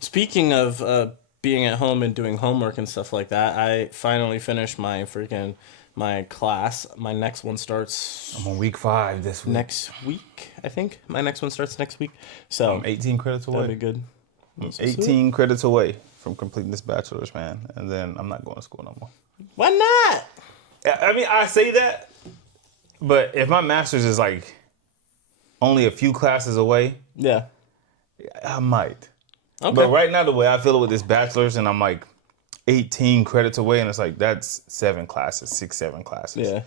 Speaking of being at home and doing homework and stuff like that, I finally finished my class. My next one starts I'm on week 5 this week. next week, I think. My next one starts next week. So I'm 18 credits away. that'll be good. I'm 18 credits away from completing this bachelor's, man. And then I'm not going to school no more. Why not? I mean, I say that, but if my master's is like only a few classes away, Yeah. I might. Okay. But right now, the way I feel it with this bachelor's, and I'm like 18 credits away, and it's like that's 7 classes, 6-7 classes. Yeah.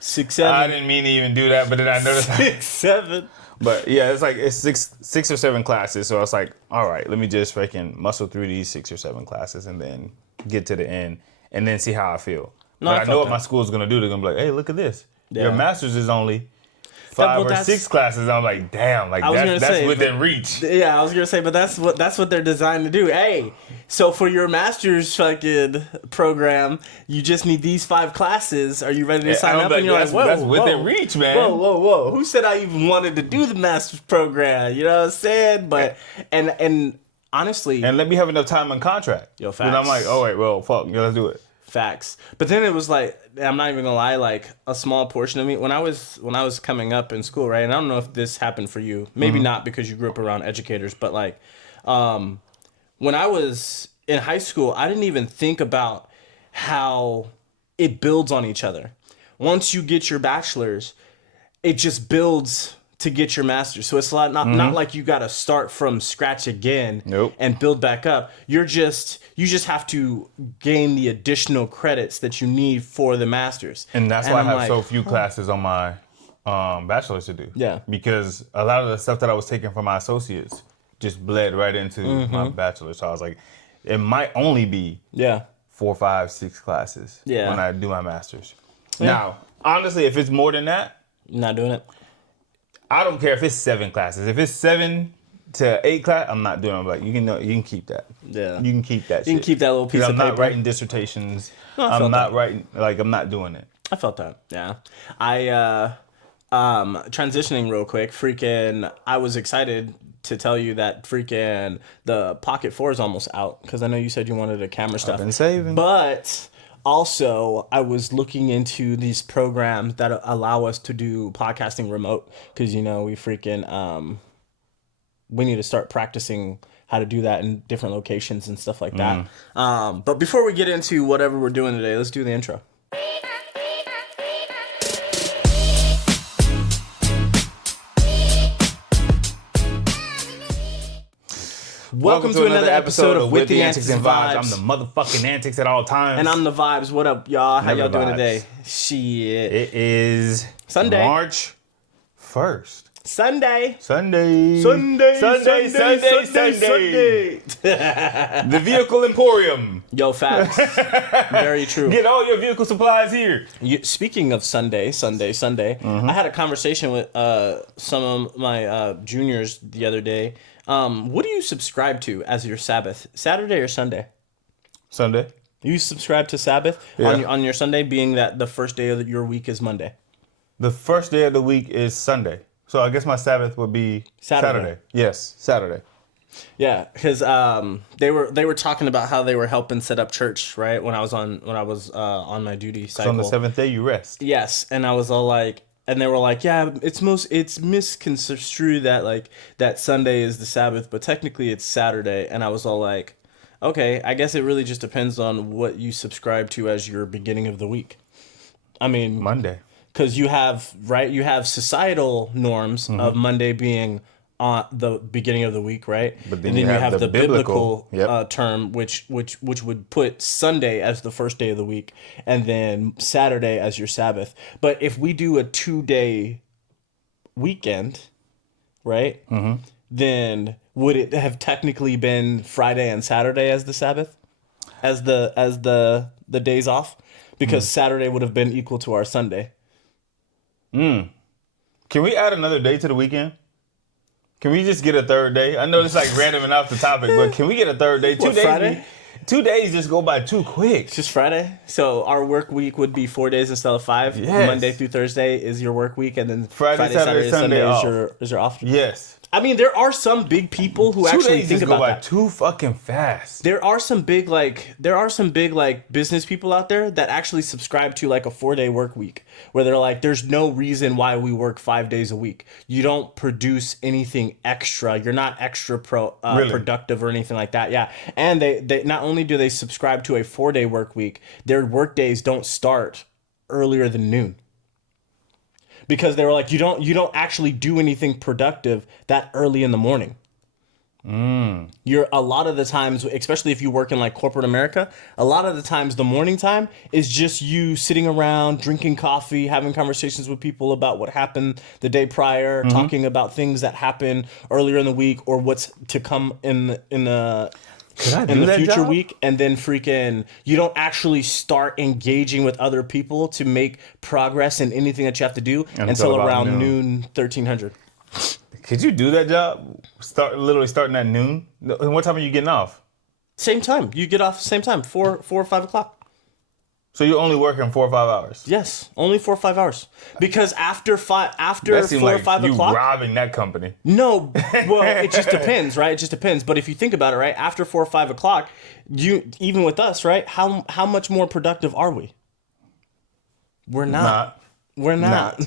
6, 7. I didn't mean to even do that, but then I noticed. 6, 7. But yeah, it's like it's six or 7 classes. So it's like, all right, let me just freaking muscle through these 6 or 7 classes and then get to the end and then see how I feel. No, but I I know felt what that. my school's gonna do. They're gonna be like, hey, look at this. Yeah. Your master's is only 5 or 6 classes. I'm like, damn, like that's within reach. Yeah, I was gonna say, but that's what they're designed to do. Hey, so for your master's fucking program, you just need these 5 classes. Are you ready to sign up? And you're like, whoa, that's within reach, man. Whoa. Who said I even wanted to do the master's program? You know what I'm saying? But and honestly, And let me have enough time on contract. Yo, And I'm facts. like, oh wait, well, fuck, yeah, let's do it. facts. But then it was like, I'm not even gonna lie, like a small portion of me when I was coming up in school, right? And I don't know if this happened for you. Maybe not because you grew up around educators, but like when I was in high school, I didn't even think about how it builds on each other. Once you get your bachelor's, it just builds to get your master's. So it's not like you got to start from scratch again Nope. and build back up. You just have to gain the additional credits that you need for the master's. And that's why I I'm have like, so few classes on my bachelor's to do. Yeah. Because a lot of the stuff that I was taking from my associates just bled right into my bachelor's. So I was like, it might only be Yeah. 4, 5, 6 classes Yeah. when I do my master's. Now, honestly, if it's more than that, Not doing it. I don't care if it's 7 classes. If it's 7 to 8 class, I'm not doing it. I'm like, you can keep that. Yeah. You can keep that You can shit. keep that little piece 'Cause of I'm paper. not writing dissertations. No, I felt I'm not that. writing, like, I'm not doing it. I felt that. Yeah. I transitioning real quick, I was excited to tell you that freaking the Pocket 4 is almost out because I know you said you wanted a camera stuff. been saving. But also, I was looking into these programs that allow us to do podcasting remote because we need to start practicing how to do that in different locations and stuff like that. But before we get into whatever we're doing today, let's do the intro. Welcome to another episode of With the Antics and Vibes. I'm the motherfucking antics at all times. And I'm the Vibes. What up, y'all? How Never y'all doing vibes. today? Shit. It is Sunday. March 1st. Sunday. Sunday. The Vehicle Emporium. Yo, facts. Very true. Get all your vehicle supplies here. Speaking of Sunday, I had a conversation with some of my juniors the other day. What do you subscribe to as your Sabbath? Saturday or Sunday? Sunday. You subscribe to Sabbath on your Sunday, being that the first day of your week is Monday. The first day of the week is Sunday. So I guess my Sabbath would be Saturday. Yes, Saturday. Yeah, because they were talking about how they were helping set up church, right? When I was on my duty cycle. So on the 7th day you rest. Yes, and I was all like, and they were like, yeah, it's misconstrued that Sunday is the Sabbath, but technically it's Saturday. And I was all like, okay, I guess it really just depends on what you subscribe to as your beginning of the week. I mean, Monday. because you have societal norms of Monday being on the beginning of the week, right? But then and you have the biblical term, which would put Sunday as the first day of the week, and then Saturday as your Sabbath. But if we do a 2-day weekend, right? Then would it have technically been Friday and Saturday as the Sabbath, as the days off? Because Saturday would have been equal to our Sunday. Can we add another day to the weekend? Can we just get a third day? I know it's like random and off the topic, but can we get a third day? 2 days. Friday? 2 days just go by too quick. It's just Friday. So our work week would be 4 days instead of 5. Yes. Monday through Thursday is your work week, and then Friday, Saturday, Sunday is off. your off. Yes. I mean, there are some big people who 2 actually days think just go about by that. too fucking fast. There are some big business people out there that actually subscribe to like a 4-day work week where they're like, there's no reason why we work 5 days a week. You don't produce anything extra. You're not extra Really? productive or anything like that. Yeah. And they not only do they subscribe to a 4-day work week, their work days don't start earlier than noon. Because they were like, you don't actually do anything productive that early in the morning. You're a lot of the times, especially if you work in like corporate America, a lot of the times the morning time is just you sitting around, drinking coffee, having conversations with people about what happened the day prior, talking about things that happened earlier in the week or what's to come in the future week, and then freaking you don't actually start engaging with other people to make progress in anything that you have to do until around noon 1300. Could you do that job? Literally starting at noon? And what time are you getting off? Same time. You get off same time, 4 or 5 o'clock. So you're only working 4 or 5 hours? Yes, only 4 or 5 hours. Because after 4 or 5 you o'clock, robbing that company. No, well, it just depends, right? It just depends. But if you think about it, right, after 4 or 5 o'clock, even with us, right? How much more productive are we? We're not. We're not.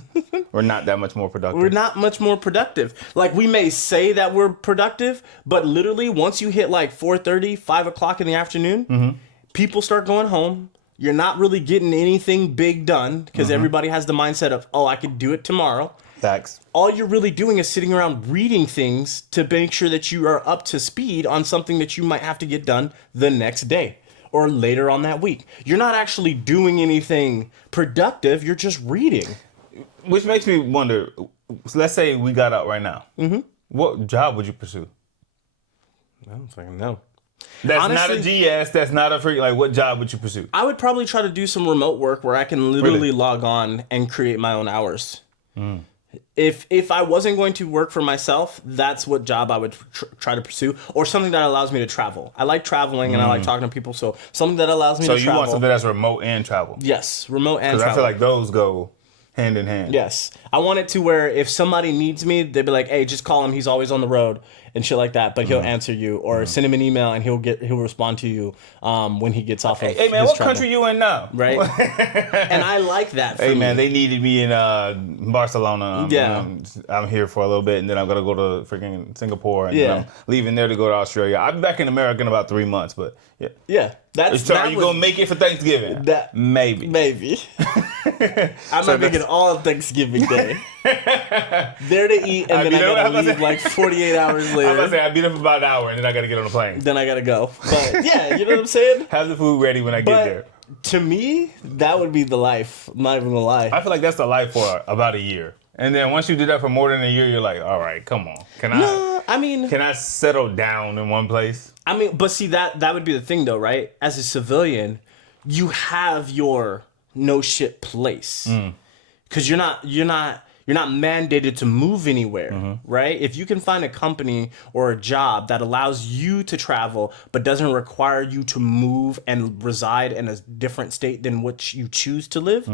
We're not that much more productive. We're not much more productive. Like, we may say that we're productive, but literally once you hit like 4:30, 5 o'clock in the afternoon, people start going home. You're not really getting anything big done because everybody has the mindset of, oh, I could do it tomorrow. Facts. All you're really doing is sitting around reading things to make sure that you are up to speed on something that you might have to get done the next day or later on that week. You're not actually doing anything productive. You're just reading. Which makes me wonder, let's say we got out right now. What job would you pursue? I don't fucking know. That's Honestly, not a GS. That's not a free. Like, what job would you pursue? I would probably try to do some remote work where I can literally log on and create my own hours. If I wasn't going to work for myself, that's what job I would try to pursue, or something that allows me to travel. I like traveling and I like talking to people, so something that allows me to travel. So you want something that's remote and travel? Yes, remote and travel. Because I feel like those go hand in hand. Yes. I want it to where if somebody needs me, they'd be like, hey, just call him. He's always on the road and shit like that. But he'll answer you, or send him an email and he'll respond to you when he gets off of Hey man, his what travel. country you in now? Right. And I like that for Hey me. man, they needed me in Barcelona. I'm here for a little bit, and then I'm gonna go to freaking Singapore, and then I'm leaving there to go to Australia. I'll be back in America in about 3 months, but yeah. Yeah. Are you gonna make it for Thanksgiving? Maybe. I might make it all Thanksgiving Day. There to eat, and then I gotta leave like 48 hours later. I'm about to say, I'll be there for about an hour, and then I gotta get on a plane. Then I gotta go. But yeah, you know what I'm saying? Have the food ready when I get there. To me, that would be the life. I'm not even gonna lie. I feel like that's the life for about a year. And then once you do that for more than a year, you're like, all right, come on. Can I settle down in one place? I mean, but see, that would be the thing though, right? As a civilian, you have your no shit place. Because you're not mandated to move anywhere, right? If you can find a company or a job that allows you to travel but doesn't require you to move and reside in a different state than which you choose to live,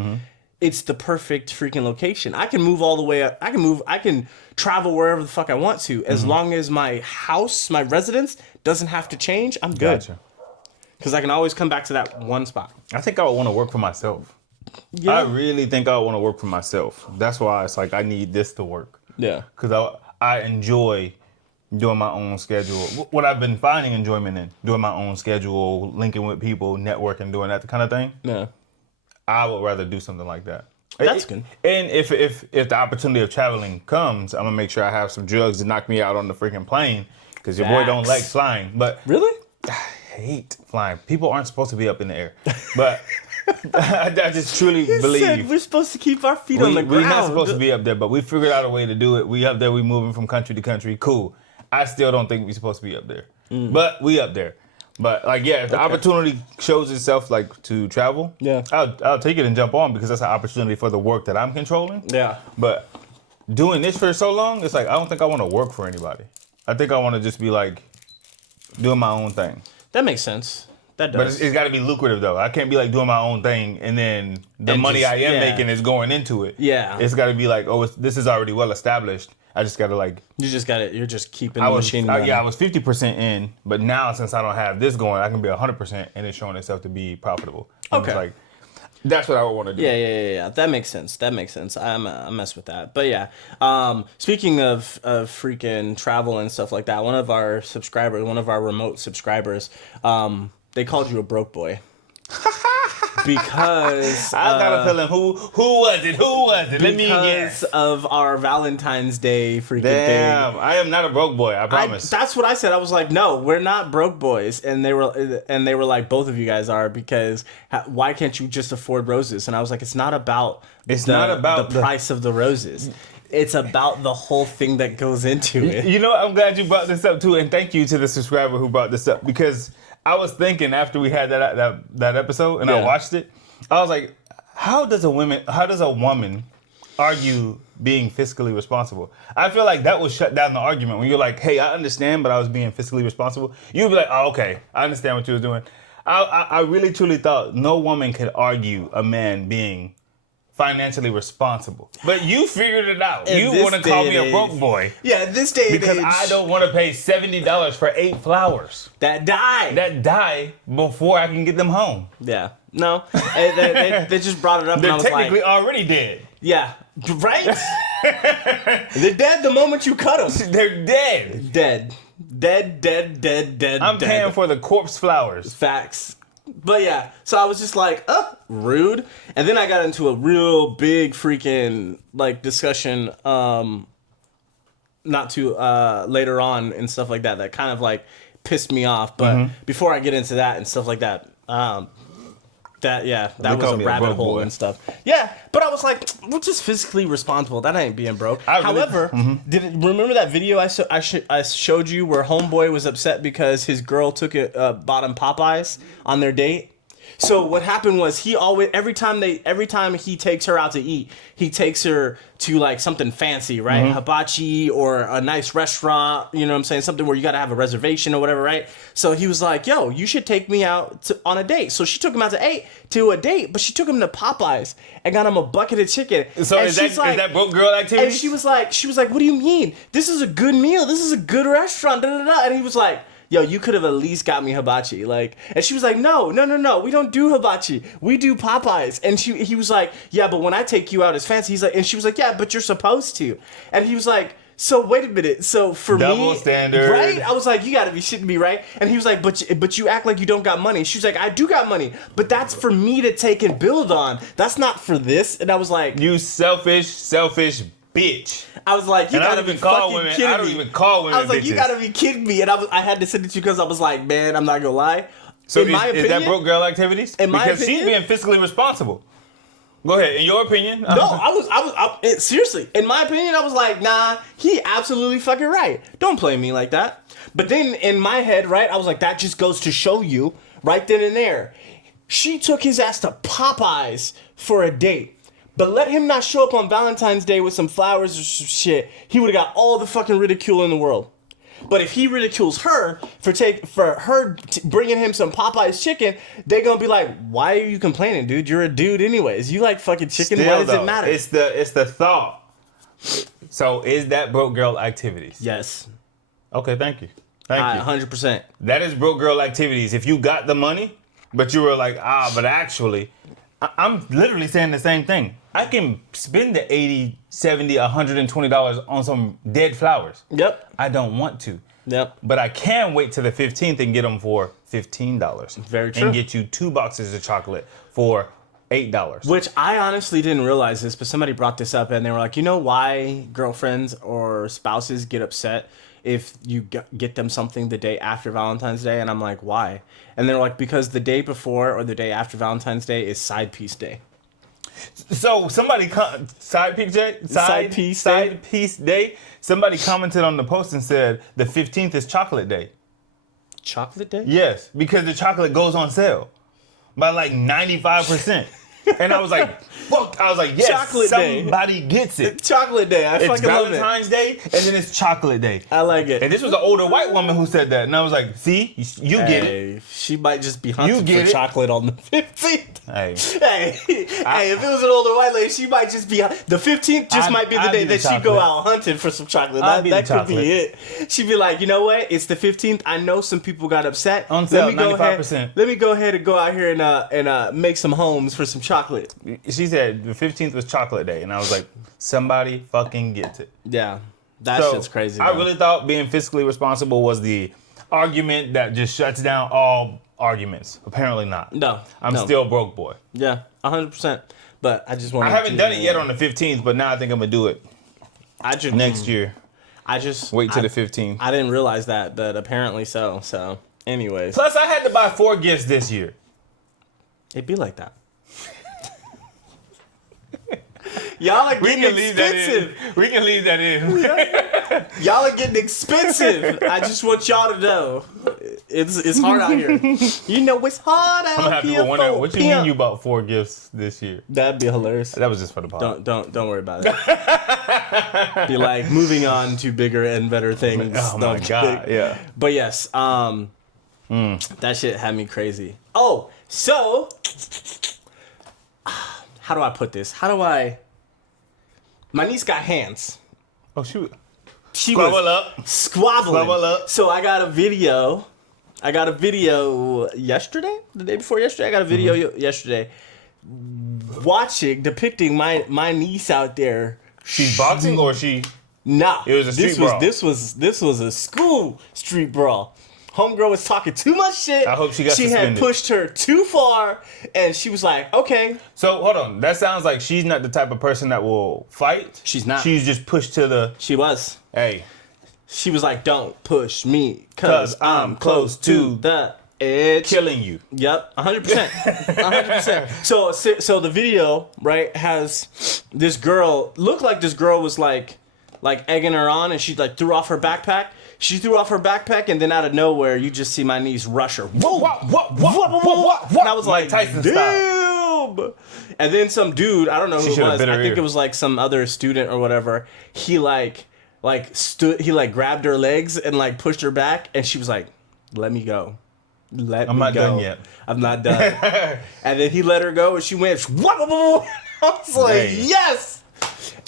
it's the perfect freaking location. I can move all the way up. I can travel wherever the fuck I want to, as long as my house, my residence doesn't have to change. I'm good. Gotcha. Because I can always come back to that one spot. I think I would want to work for myself. Yeah. I really think I want to work for myself. That's why it's like I need this to work. Yeah. Because I enjoy doing my own schedule. What I've been finding enjoyment in, doing my own schedule, linking with people, networking, doing that kind of thing. Yeah. I would rather do something like that. That's good. And if the opportunity of traveling comes, I'm going to make sure I have some drugs to knock me out on the freaking plane. Because your boy don't like flying. But Really? I hate flying. People aren't supposed to be up in the air. But I just truly believe. Said we're supposed to keep our feet on the ground. We're not supposed to be up there, but we figured out a way to do it. We up there, we moving from country to country. Cool. I still don't think we're supposed to be up there. But we up there. But like, yeah, if the opportunity shows itself like to travel, I'll take it and jump on because that's an opportunity for the work that I'm controlling. Yeah. But doing this for so long, it's like I don't think I want to work for anybody. I think I want to just be like doing my own thing. That makes sense. That does. But it's got to be lucrative though. I can't be like doing my own thing and then the money I am making is going into it. Yeah. It's got to be like, this is already well established. I just got to like... You just got it. You're just keeping the machine running. I was 50% in, but now since I don't have this going, I can be 100% and it's showing itself to be profitable. And Okay. it's like, that's what I would want to do. Yeah. That makes sense. I mess with that. But yeah, speaking of freaking travel and stuff like that, one of our remote subscribers, they called you a broke boy. Because I got a feeling who was it? Let me guess. Because of our Valentine's Day freaking Damn, thing. I am not a broke boy. I promise. That's what I said. I was like, no, we're not broke boys, and they were like, both of you guys are, because why can't you just afford roses? And I was like, it's not about the price of the roses. It's about the whole thing that goes into it. You know, I'm glad you brought this up too, and thank you to the subscriber who brought this up, because I was thinking after we had that episode and I watched it, I was like, how does a woman argue being fiscally responsible? I feel like that would shut down the argument when you're like, hey, I understand, but I was being fiscally responsible. You'd be like, oh, okay, I understand what you was doing. I really truly thought no woman could argue a man being financially responsible. But you figured it out. You want to call me a broke boy. Yeah, this day and age. Because I don't want to pay $70 for 8 flowers. That die Before I can get them home. Yeah. No. They just brought it up and I was like... They're technically already dead. Yeah. Right? They're dead the moment you cut them. They're dead. Dead. I'm paying for the corpse flowers. Facts. But yeah, so I was just like, rude. And then I got into a real big freaking like discussion not too later on and stuff like that kind of like pissed me off. But before I get into that and stuff like that, that was a rabbit hole and stuff. Yeah, but I was like, we're just physically responsible. That ain't being broke. However, remember that video I showed you where homeboy was upset because his girl bought him Popeyes on their date? So what happened was every time he takes her out to eat, he takes her to like something fancy, right? Hibachi or a nice restaurant, you know what I'm saying? Something where you got to have a reservation or whatever, right? So he was like, yo, you should take me out on a date. So she took him out to a date, but she took him to Popeyes and got him a bucket of chicken. So is that broke girl activity? And she was like, what do you mean? This is a good meal. This is a good restaurant. And he was like, yo, you could have at least got me hibachi. And she was like, no, we don't do hibachi. We do Popeyes. And he was like, yeah, but when I take you out, it's fancy. He's like, and she was like, yeah, but you're supposed to. And he was like, so wait a minute. So for double me, standard, right? I was like, you gotta be shitting me, right? And he was like, but you act like you don't got money. She was like, I do got money, but that's for me to take and build on. That's not for this. And I was like, you selfish bitch. I was like, you gotta be fucking kidding me. I don't even call women I was like, bitches. you gotta be kidding me. And I had to send it to you because I was like, man, I'm not gonna lie. So is that broke girl activities? Because she's being fiscally responsible. Go ahead. In your opinion? No, I was seriously. In my opinion, I was like, nah, he absolutely fucking right. Don't play me like that. But then in my head, right, I was like, that just goes to show you right then and there. She took his ass to Popeyes for a date. But let him not show up on Valentine's Day with some flowers or some shit. He would have got all the fucking ridicule in the world. But if he ridicules her for bringing him some Popeyes chicken, they're gonna be like, "Why are you complaining, dude? You're a dude anyways. You like fucking chicken. Why does it matter?" It's the thought. So is that broke girl activities? Yes. Okay, thank you. 100%. That is broke girl activities. If you got the money, but you were like, but actually, I'm literally saying the same thing. I can spend the $80, $70, $120 on some dead flowers. Yep. I don't want to. Yep. But I can wait till the 15th and get them for $15. Very true. And get you 2 boxes of chocolate for $8. Which I honestly didn't realize this, but somebody brought this up and they were like, you know why girlfriends or spouses get upset if you get them something the day after Valentine's Day? And I'm like, why? And they're like, because the day before or the day after Valentine's Day is side piece day. So somebody side piece day. Somebody commented on the post and said the 15th is chocolate day. Chocolate day? Yes, because the chocolate goes on sale by like 95%. And I was like, fuck. I was like, yes, Chocolate day. somebody gets it. Chocolate day. I It's fucking love it. Valentine's Day, and then it's chocolate day. I like it. And this was an older white woman who said that. And I was like, see, you get it. She might just be hunting get for it. chocolate on the 15th. Hey. Hey, if it was an older white lady, she might just be the 15th. Might be the day that she go out hunting for some chocolate. That could be it. She'd be like, you know what? It's the 15th. I know some people got upset. On sale, 95%. Let me go ahead and go out here and make some homes for some chocolate. She said the 15th was chocolate day, and I was like, somebody fucking gets it. Yeah, that shit's crazy. I really thought being fiscally responsible was the argument that just shuts down all arguments. Apparently not. No, I'm still broke, boy. Yeah, 100%. But I just want. I haven't done it yet on the 15th, but now I think I'm gonna do it. Next year. Wait till the 15th. I didn't realize that, but apparently so. So, anyways. Plus, I had to buy 4 gifts this year. It'd be like that. Y'all are getting expensive. We can leave that in. Y'all are getting expensive. I just want y'all to know. It's hard out here. You know it's hard out here. I'm gonna have people wonder, what you mean you bought 4 gifts this year? That'd be hilarious. That was just for the pod. Don't worry about it. Be like moving on to bigger and better things. Oh my god, yeah. But yes, that shit had me crazy. Oh, so how do I put this? My niece got hands. Oh shoot. She Squabble was up. squabbling. Squabble up. So I got a video yesterday, the day before yesterday. I got a video yesterday depicting my niece out there. She's boxing or she? Nah, it was a street brawl. This was a school street brawl. Homegirl was talking too much shit. I hope she got suspended. She had pushed her too far, and she was like, okay. So, hold on. That sounds like she's not the type of person that will fight. She's not. She's just pushed to the... She was. Hey. She was like, don't push me, because I'm close to the edge. Killing you. Yep, 100%. 100%. So the video, right, has this girl, looked like this girl was like egging her on, and she like threw off her backpack. She threw off her backpack, and then out of nowhere, you just see my niece rush her. Whoa, what? And I was like, Tyson damn. style. And then some dude, I don't know who it was. I think ear. it was like some other student or whatever. He grabbed her legs and like pushed her back, and she was like, "Let me go. I'm not done yet. I'm not done." And then he let her go, and she went. I was like, yes.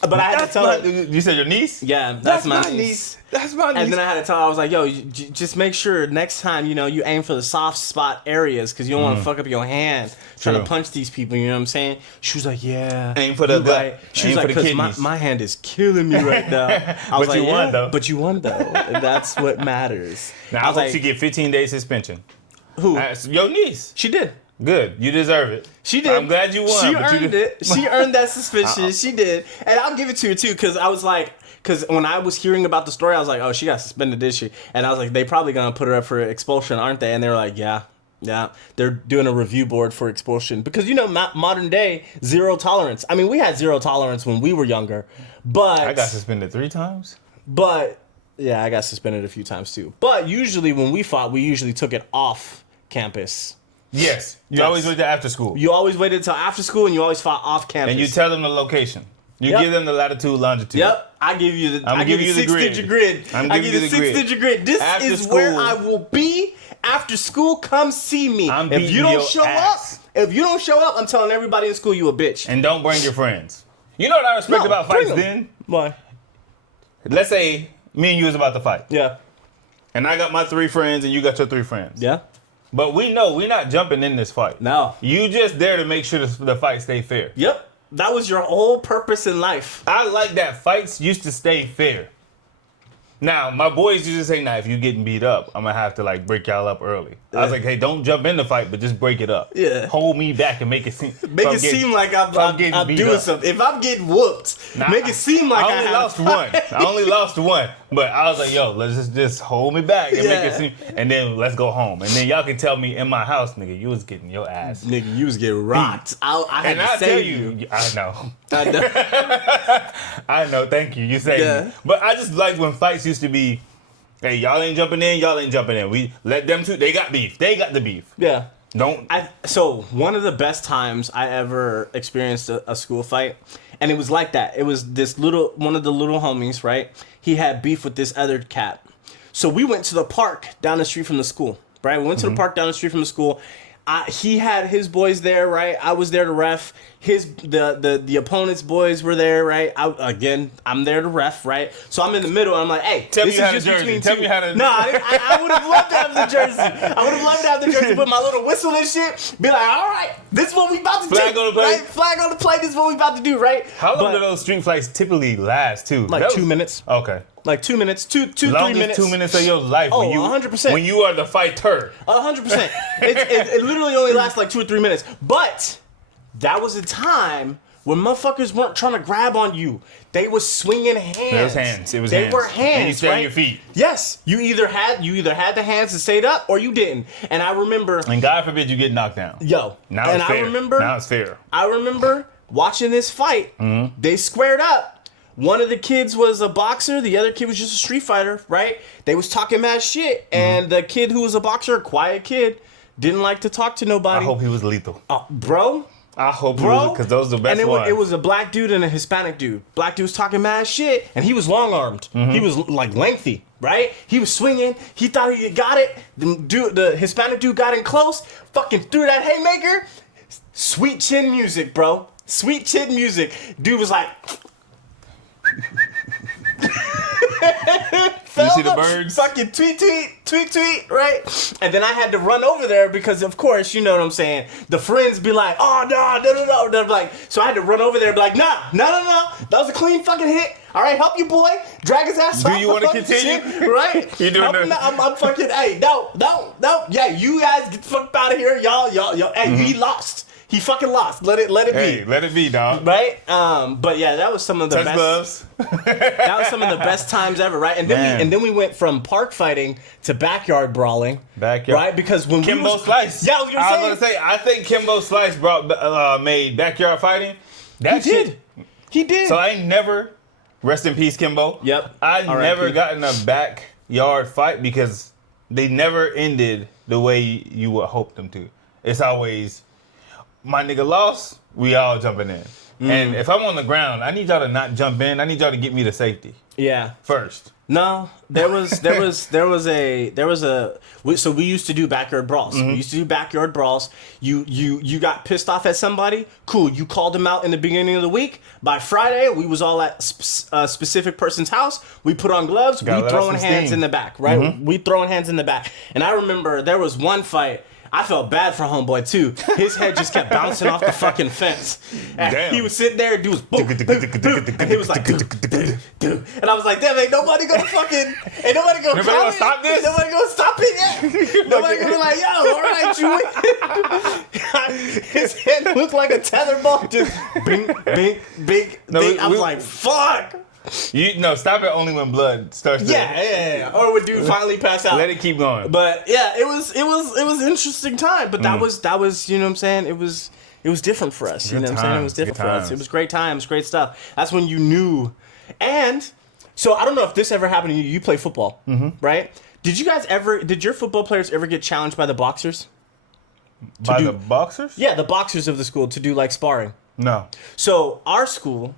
But I had to tell her. You said your niece? Yeah, that's my niece. That's my niece. And then I had to tell her, I was like, yo, just make sure next time, you aim for the soft spot areas because you don't want to fuck up your hand trying to punch these people, you know what I'm saying? She was like, yeah. Aim for the gut. Right. She was like, because my hand is killing me right now. I was but you won, though. But you won, though. And that's what matters. Now, I hope she get 15 days suspension. Who? Your niece. She did. Good. You deserve it. She did. I'm glad you won. She earned it. She earned that suspicion. She did. And I'll give it to her, too, because I was like, because when I was hearing about the story, I was like, oh, she got suspended, did she? And I was like, they probably going to put her up for expulsion, aren't they? And they were like, yeah. They're doing a review board for expulsion. Because, modern day, zero tolerance. I mean, we had zero tolerance when we were younger, but... I got suspended 3 times. But, yeah, I got suspended a few times, too. But usually when we fought, we usually took it off campus. Yes. You always wait till after school. You always waited until after school, and you always fought off campus. And you tell them the location. You give them the latitude, longitude. Yep. I give you the 6-digit grid. I give you the 6-digit grid. This after is school, where I will be after school. Come see me. If you don't show up, I'm telling everybody in school you a bitch. And don't bring your friends. You know what I respect about fights then? Why? Let's say me and you was about to fight. Yeah. And I got my 3 friends and you got your 3 friends. Yeah. But we know we're not jumping in this fight. No. You just there to make sure the fight stay fair. Yep. That was your whole purpose in life. I like that fights used to stay fair. Now, my boys used to say, if you getting beat up, I'm going to have to, break y'all up early. I was like, hey, don't jump in the fight, but just break it up. Yeah. Hold me back and make it seem... seem like I'm doing something. If I'm getting whooped, make it seem like I lost one. I only lost one. But I was like, yo, let's just hold me back and make it seem... And then let's go home. And then y'all can tell me in my house, nigga, you was getting your ass. Nigga, you was getting rocked. I had to save you. I know. I know, thank you. You saved me. But I just like when fights used to be, hey, y'all ain't jumping in, We let them two, they got beef. They got the beef. Yeah. So one of the best times I ever experienced a school fight, and it was like that. It was one of the little homies, right? He had beef with this other cat. So we went to the park down the street from the school, right? We went to the park down the street from the school. He had his boys there, right? I was there to ref. The opponent's boys were there, right? I'm there to ref, right? So I'm in the middle, and I'm like, hey, tell me this how is the just jersey. between Tell two. me how to. No, I would have loved to have the jersey. I would have loved to have the jersey with my little whistle and shit. Be like, all right, this is what we about to Flag do. on the play. Right? Flag on the play. This is what we about to do, right? How long do those street fights typically last, too? Like 2 minutes. Okay. Like 2 minutes, 3 Longest minutes. 2 minutes of your life. Oh, when you, 100%. When you are the fighter. 100%. It literally only lasts like 2 or 3 minutes. But that was a time when motherfuckers weren't trying to grab on you. They was swinging hands. It was hands. It was they hands. were hands. And you stay right? on your feet. Yes. You either had the hands to stay up or you didn't. And I remember. And God forbid you get knocked down. Yo. Now and it's fair. Now it's fair. I remember watching this fight. Mm-hmm. They squared up. One of the kids was a boxer. The other kid was just a street fighter, right? They was talking mad shit. And the kid who was a boxer, a quiet kid, didn't like to talk to nobody. I hope he was lethal. Bro. I hope he was, because those are the best ones. It was a black dude and a Hispanic dude. Black dude was talking mad shit, and he was long-armed. Mm-hmm. He was, like, lengthy, right? He was swinging. He thought he got it. The Hispanic dude got in close, fucking threw that haymaker. Sweet chin music, bro. Sweet chin music. Dude was like... You see the birds? Fucking tweet, right? And then I had to run over there because, of course, you know what I'm saying. The friends be like, oh, no. They're like, so I had to run over there and be like, no. That was a clean fucking hit. All right, help your boy. Drag his ass off. Do you want to continue? Shit, right? You doing that? I'm fucking, hey, no. Yeah, you guys get the fuck out of here. Y'all. Hey, he lost. He fucking lost. Let it be. Hey, let it be, dog. Right? But yeah, that was some of the best. Gloves. That was some of the best times ever, right? And then we went from park fighting to backyard brawling. Right? Because when Kimbo Slice. Yeah, I was gonna say. I think Kimbo Slice made backyard fighting. He did. So I ain't never, rest in peace, Kimbo. Yep. I never got in a backyard fight because they never ended the way you would hope them to. It's always, my nigga lost, we all jumping in. And if I'm on the ground, I need y'all to not jump in. I need y'all to get me to safety. Yeah. First. No, so we used to do backyard brawls. We used to do backyard brawls. You got pissed off at somebody. Cool. You called them out in the beginning of the week. By Friday, we was all at a specific person's house. We put on gloves. We throwing hands in the back, right? We throwing hands in the back. And I remember there was one fight. I felt bad for homeboy too. His head just kept bouncing off the fucking fence. And he was sitting there and dude was boom, and he was like, and I was like, damn, ain't nobody gonna stop this? Nobody gonna stop it yet? Nobody gonna be like, yo, all right, Chewy. His head looked like a tetherball, just bing. I was like, fuck. Stop it only when blood starts to... Yeah. Or when dude finally pass out. Let it keep going. But yeah, it was an interesting time. But that was, you know what I'm saying? It was different for us. You know what I'm saying? It was different for us. It was great times, great stuff. That's when you knew. And so I don't know if this ever happened to you. You play football, right? Did your football players ever get challenged by the boxers? The boxers? Yeah, the boxers of the school to do like sparring. No. So our school,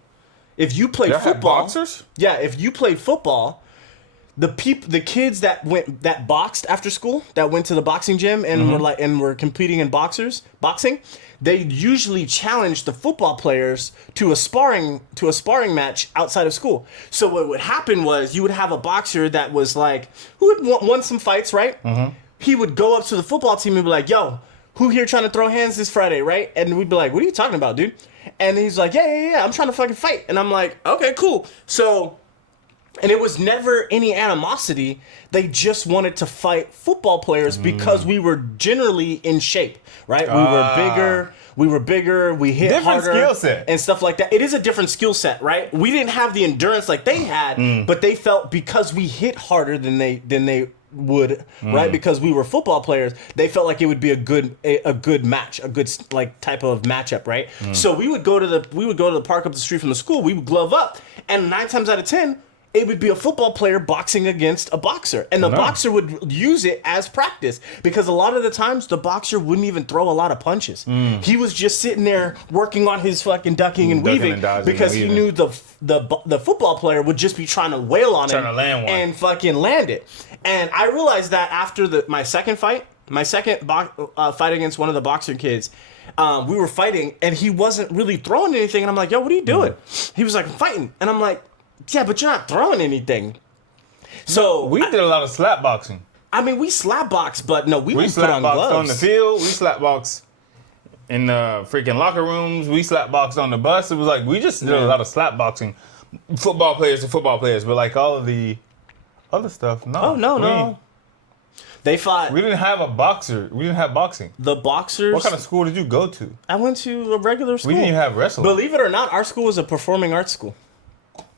if you played football, boxers? Yeah, if you played football, the kids that boxed after school, that went to the boxing gym and were competing in boxing, they usually challenged the football players to a sparring match outside of school. So what would happen was you would have a boxer that was like who had won some fights, right? Mm-hmm. He would go up to the football team and be like, "Yo, who here trying to throw hands this Friday, right?" And we'd be like, "What are you talking about, dude?" And he's like, yeah, I'm trying to fucking fight. And I'm like, okay, cool. So, and it was never any animosity. They just wanted to fight football players because we were generally in shape, right? We were bigger, we hit different harder. Skill set. And stuff like that. It is a different skill set, right? We didn't have the endurance like they had, but they felt because we hit harder than they would, right? Because we were football players, they felt like it would be a good match, a good like type of matchup, right? So we would go to the park up the street from the school, we would glove up, and 9 times out of 10, it would be a football player boxing against a boxer. And the boxer would use it as practice because a lot of the times the boxer wouldn't even throw a lot of punches. He was just sitting there working on his fucking ducking and weaving because he knew the football player would just be trying to wail on him and fucking land it. And I realized that after my second fight against one of the boxer kids, we were fighting and he wasn't really throwing anything. And I'm like, yo, what are you doing? He was like, I'm fighting. And I'm like, yeah, but you're not throwing anything. So we did a lot of slap boxing. I mean, we slap box, but no, we didn't put on boxed gloves. On the field. We slap boxed in the freaking locker rooms. We slap boxed on the bus. It was like we just did a lot of slap boxing. Football players to football players, but like all of the other stuff, no. Oh no. They fought. We didn't have a boxer. We didn't have boxing. The boxers. What kind of school did you go to? I went to a regular school. We didn't even have wrestling. Believe it or not, our school was a performing arts school.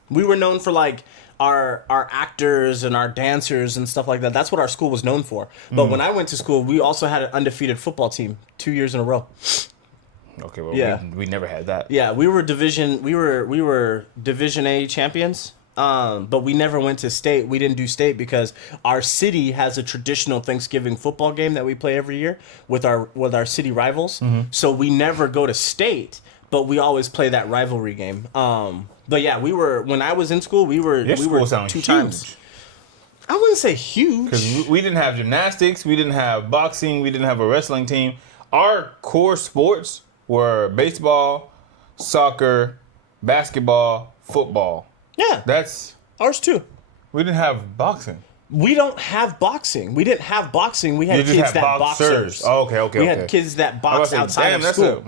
We were known for like our actors and our dancers and stuff like that. That's what our school was known for. But when I went to school, we also had an undefeated football team 2 years in a row. Okay, well, we never had that. Yeah, we were Division A champions. But we never went to state. We didn't do state because our city has a traditional Thanksgiving football game that we play every year with our city rivals. So we never go to state, but we always play that rivalry game. But yeah, when I was in school, we were two times. I wouldn't say huge because we didn't have gymnastics, we didn't have boxing, we didn't have a wrestling team. Our core sports were baseball, soccer, basketball, football. Yeah, that's ours too. We didn't have boxing. We don't have boxing. We didn't have boxing. We had kids that boxers. Oh, okay. We had kids that box outside of school.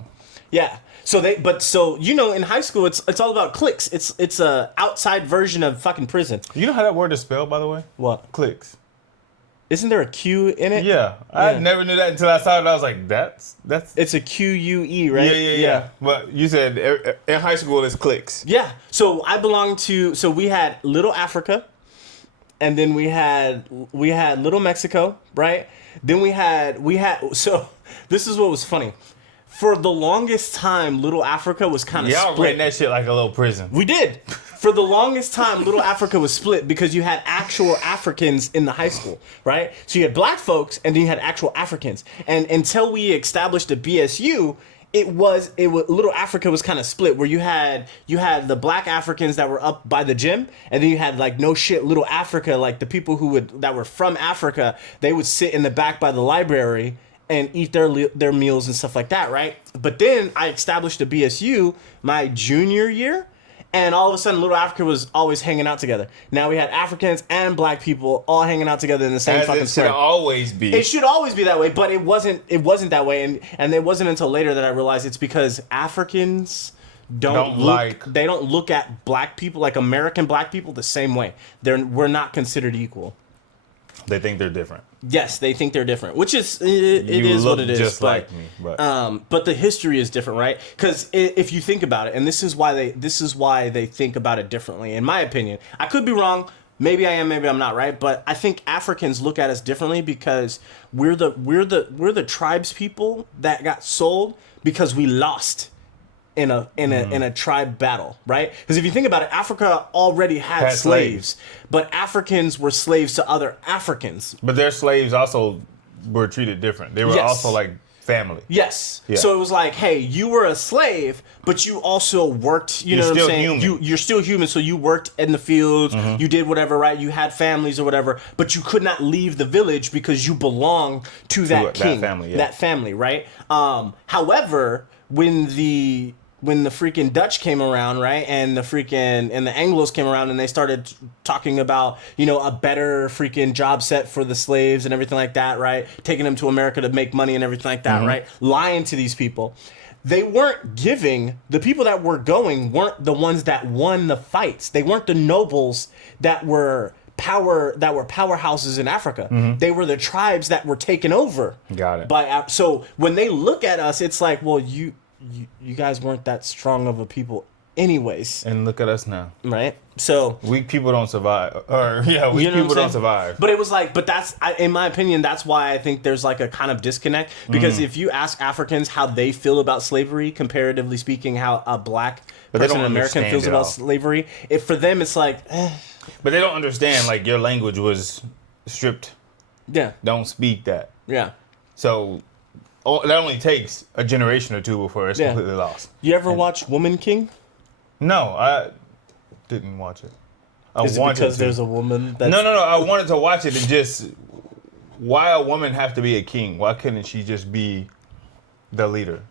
Yeah. So in high school it's all about cliques. It's a outside version of fucking prison. You know how that word is spelled, by the way? What? Cliques. Isn't there a Q in it? Yeah. I never knew that until I saw it. I was like, that's. It's a QUE, right? Yeah. But you said in high school it's cliques. Yeah. So I belonged to. So we had Little Africa, and then we had Little Mexico, right? Then we had. So this is what was funny. For the longest time, Little Africa was kind of split. Y'all ran that shit like a little prison. We did. For the longest time, Little Africa was split because you had actual Africans in the high school, right? So you had black folks and then you had actual Africans. And until we established the BSU, it was Little Africa was kind of split where you had the black Africans that were up by the gym, and then you had like no shit Little Africa, like the people that were from Africa, they would sit in the back by the library and eat their meals and stuff like that, right? But then I established the BSU my junior year, and all of a sudden Little Africa was always hanging out together. Now we had Africans and black people all hanging out together in the same fucking square. It should always be. It should always be that way, but it wasn't that way, and it wasn't until later that I realized it's because Africans don't look at black people, like American black people, the same way. We're not considered equal. They think they're different. Yes, they think they're different, which is it is what it is. Just like me, but the history is different, right? Because if you think about it, and this is why they think about it differently. In my opinion, I could be wrong. Maybe I am. Maybe I'm not. Right? But I think Africans look at us differently because we're the tribes people that got sold because we lost in a tribe battle, right? Because if you think about it, Africa already had slaves, but Africans were slaves to other Africans. But their slaves also were treated different. They were also like family. Yes. Yeah. So it was like, hey, you were a slave, but you also worked. You're know what I'm saying? You're still human, so you worked in the fields. Mm-hmm. You did whatever, right? You had families or whatever, but you could not leave the village because you belong to that king, that family, right? However, when the freaking Dutch came around, right, and the Anglos came around and they started talking about, a better freaking job set for the slaves and everything like that, right, taking them to America to make money and everything like that, right, lying to these people. They weren't giving, the people that were going weren't the ones that won the fights. They weren't the nobles that were powerhouses in Africa. Mm-hmm. They were the tribes that were taken over. Got it. So when they look at us, it's like, well, you guys weren't that strong of a people anyways. And look at us now. Right? So weak people don't survive. Or weak people don't survive. But it was like, in my opinion, that's why I think there's like a kind of disconnect. Because if you ask Africans how they feel about slavery, comparatively speaking, how a black person in America feels about slavery, for them it's like, But they don't understand, like, your language was stripped. Yeah. Don't speak that. Yeah. So that only takes a generation or two before it's completely lost. You ever watch Woman King? No, I didn't watch it. Is it because there's a woman that's... No. I wanted to watch it and just... Why a woman have to be a king? Why couldn't she just be the leader?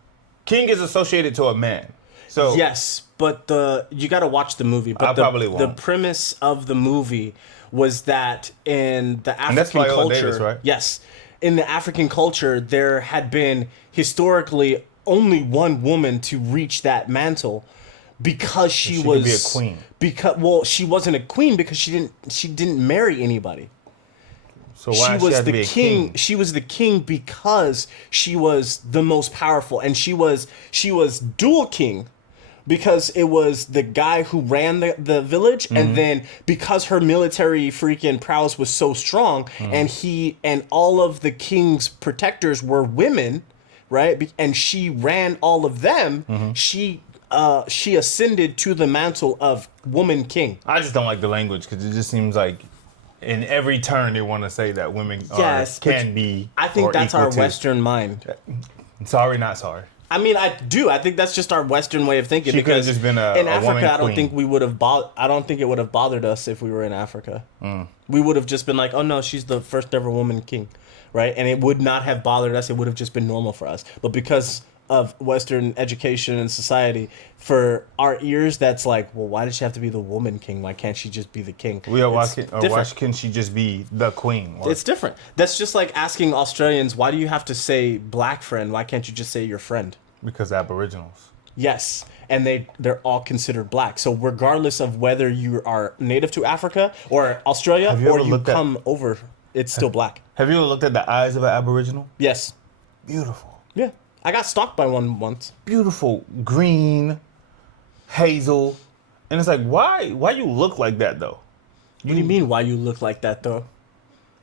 King is associated to a man. So yes, but you got to watch the movie. But probably won't. The premise of the movie was that in the African culture, Davis, right? Yes, in the African culture, there had been historically only one woman to reach that mantle because she was could be a queen. Because she wasn't a queen because she didn't marry anybody. So why she was the king? She was the king because she was the most powerful, and she was dual king. Because it was the guy who ran the village, and then because her military freaking prowess was so strong, and all of the king's protectors were women, right? And she ran all of them. She ascended to the mantle of woman king. I just don't like the language because it just seems like in every turn they want to say that women can be. I think that's our Western mind. Sorry, not sorry. I mean, I do. I think that's just our Western way of thinking. She could have just been in Africa, I don't think we would have. I don't think it would have bothered us if we were in Africa. We would have just been like, "Oh no, she's the first ever woman king," right? And it would not have bothered us. It would have just been normal for us. But because of Western education and society, for our ears, that's like, well, why does she have to be the woman king? Why can't she just be the king? Why can she just be the queen? It's different. That's just like asking Australians, why do you have to say black friend? Why can't you just say your friend? Because Aboriginals. Yes, and they're all considered black. So regardless of whether you are native to Africa or Australia or you come over, it's still black. Have you ever looked at the eyes of an Aboriginal? Yes. Beautiful. Yeah. I got stalked by one once. Beautiful, green, hazel, and it's like, why you look like that though? What do you mean? Why you look like that though?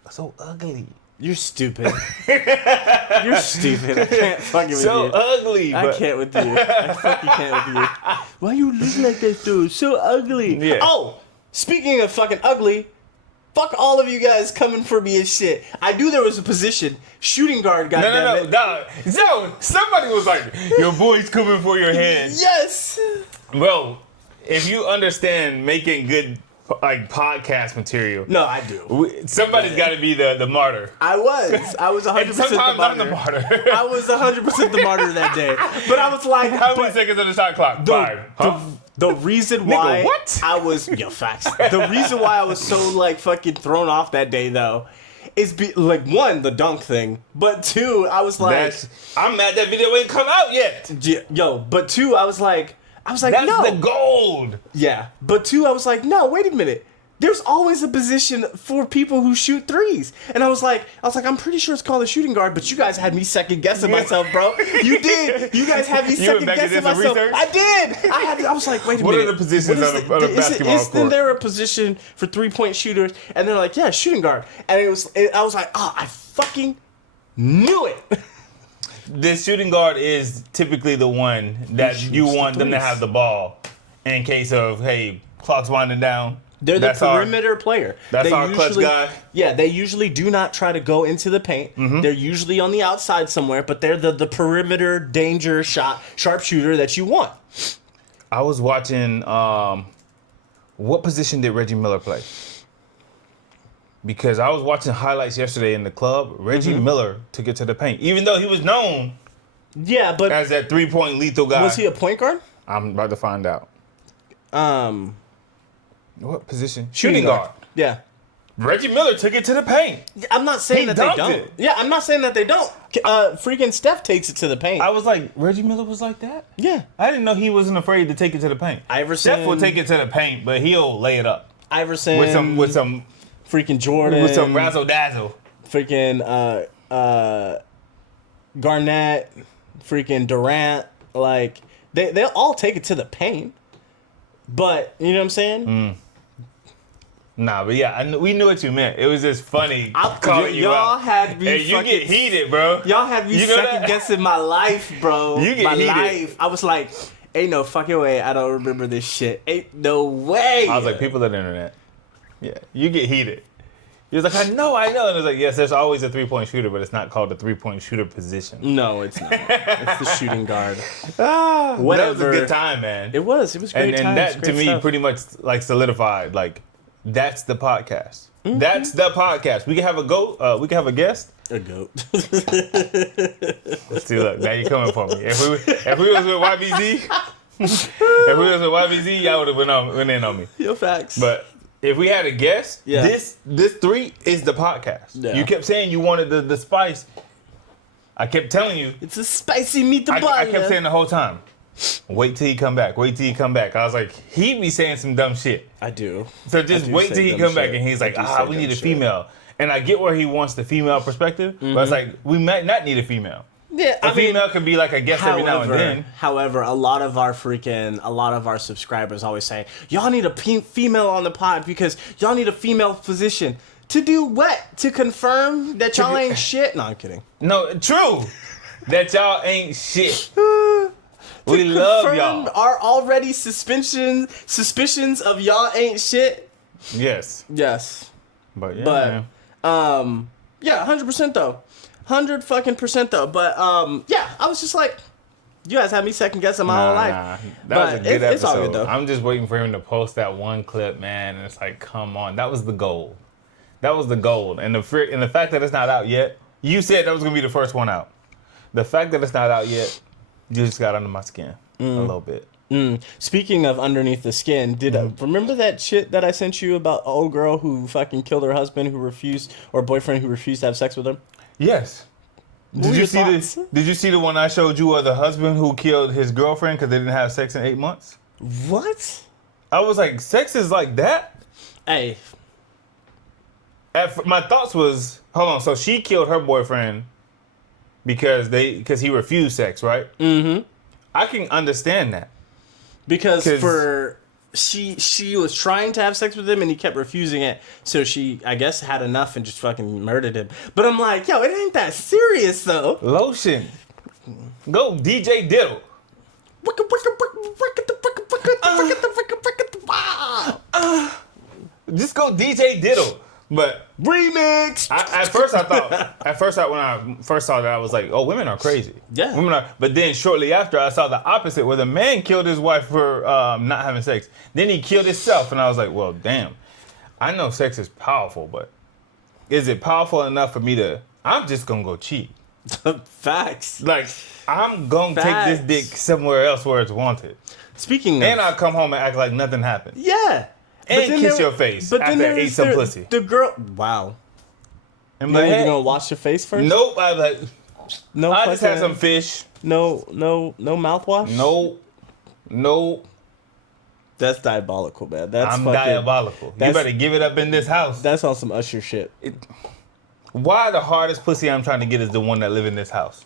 So ugly. You're stupid. You're stupid. I can't fucking with you. So ugly. I can't with you. I fucking can't with you. Why you look like that though? So ugly. Yeah. Oh, speaking of fucking ugly. Fuck all of you guys coming for me and shit. I knew there was a position. Shooting guard, goddammit. No. Somebody was like, your boy's coming for your head. Yes. Bro, if you understand making good like podcast material. No, I do. Somebody's got to be the martyr. I was 100% sometimes the I'm the martyr. I was 100% the martyr that day. But I was like... How many seconds on the shot clock? 5. The reason why what? I was... Yo, facts. The reason why I was so, like, fucking thrown off that day, though, is, like, one, the dunk thing. But two, I was like... I'm mad that video ain't come out yet. Yo, but two, I was like, That's no. the gold. Yeah. But two, I was like, no, wait a minute. There's always a position for people who shoot threes. And I was like, I'm pretty sure it's called a shooting guard, but you guys had me second guessing myself, bro. You did. You guys had me second guessing myself. I did. I was like, wait a minute. What are the positions on a basketball court? Isn't there a position for 3-point shooters? And they're like, yeah, shooting guard. And I was like, I fucking knew it. The shooting guard is typically the one that you want them to have the ball in case of, hey, clock's winding down. They're the perimeter player. That's our clutch guy. Yeah, they usually do not try to go into the paint. They're usually on the outside somewhere, but they're the perimeter danger sharpshooter that you want. I was watching, what position did Reggie Miller play? Because I was watching highlights yesterday in the club. Reggie Miller took it to the paint, even though he was known as that 3-point lethal guy. Was he a point guard? I'm about to find out. What position? Shooting guard. Yeah. Reggie Miller took it to the paint. I'm not saying that they don't. It. Yeah, I'm not saying that they don't. Freaking Steph takes it to the paint. I was like, Reggie Miller was like that? Yeah. I didn't know he wasn't afraid to take it to the paint. Steph will take it to the paint, but he'll lay it up. Iverson. With some freaking Jordan. With some razzle dazzle. Freaking Garnett. Freaking Durant. Like, they'll all take it to the paint. But you know what I'm saying? Nah, but yeah, we knew what you meant. It was just funny calling you y'all out. had me And you get heated, bro. Y'all had me second guessing my life, bro. You get my heated. life. I was like, ain't no fucking way I don't remember this shit. Ain't no way. I was like, people on the internet. Yeah, you get heated. He was like, I know. And it was like, yes, there's always a 3-point shooter, but it's not called a 3-point shooter position. No, it's not. It's the shooting guard. That was a Whatever. good time, man. It was great time. And that to me pretty much like solidified, like, that's the podcast. Mm-hmm. That's the podcast. We can have a goat. We can have a guest. A goat. Let's see. Look, now you're coming for me. If we was with YBZ, y'all would have went in on me. Yo, facts. But if we had a guest, this 3 is the podcast. Yeah. You kept saying you wanted the spice. I kept telling you it's a spicy meatball. I kept saying the whole time. Wait till he come back. Wait till he come back. I was like, he be saying some dumb shit. I do. So just wait till he come back, and he's like, we need a female. And I get where he wants the female perspective, but it's like we might not need a female. Yeah, a female could be like a guest every now and then. However, a lot of our subscribers always say, y'all need a female on the pod because y'all need a female physician. To do what? To confirm that y'all ain't shit? No, I'm kidding. No, true. That y'all ain't shit. We love y'all. Our already suspicions of y'all ain't shit. Yes. But yeah. 100% though. 100% though. But yeah, I was just like, you guys had me second guessing my whole life. That was a good episode. It's all good though. I'm just waiting for him to post that one clip, man, and it's like, come on, that was the goal. That was the goal, and the fact that it's not out yet. You said that was gonna be the first one out. The fact that it's not out yet. You just got under my skin a little bit. Speaking of underneath the skin, remember that shit that I sent you about old girl who fucking killed her husband or boyfriend who refused to have sex with her? Yes. Did you see this? Did you see the one I showed you of the husband who killed his girlfriend because they didn't have sex in 8 months? What? I was like, sex is like that? Hey. My thoughts was, hold on, so she killed her boyfriend because he refused sex, right? Mm-hmm. I can understand that. Because she was trying to have sex with him and he kept refusing it. So she, I guess, had enough and just fucking murdered him. But I'm like, yo, it ain't that serious though. Lotion. Go DJ Diddle. Just go DJ Diddle. But remix. At first when I first saw that, I was like, "Oh, women are crazy." Yeah, women are. But then shortly after, I saw the opposite, where the man killed his wife for not having sex. Then he killed himself, and I was like, "Well, damn. I know sex is powerful, but is it powerful enough for me to? I'm just gonna go cheat." Facts. Like I'm gonna take this dick somewhere else where it's wanted. Speaking of, and I'll come home and act like nothing happened. Yeah. And kiss your face after I ate some pussy. The girl, wow. And you even gonna wash your face first? Nope. I like. No. I just had some fish. No mouthwash. No. That's diabolical, man. I'm diabolical. You better give it up in this house. That's on some Usher shit. Why the hardest pussy I'm trying to get is the one that live in this house?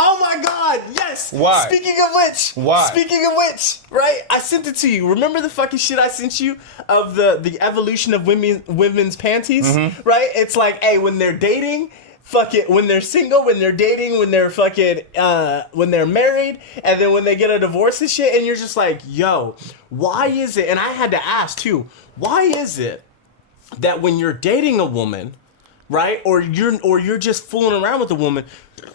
Oh my God! Yes. Why? Speaking of which, right? I sent it to you. Remember the fucking shit I sent you of the evolution of women's panties, right? It's like, hey, when they're dating, fuck it. When they're single, when they're dating, when they're fucking, when they're married, and then when they get a divorce and shit, and you're just like, yo, why is it? And I had to ask too, why is it that when you're dating a woman, right, or you're just fooling around with a woman,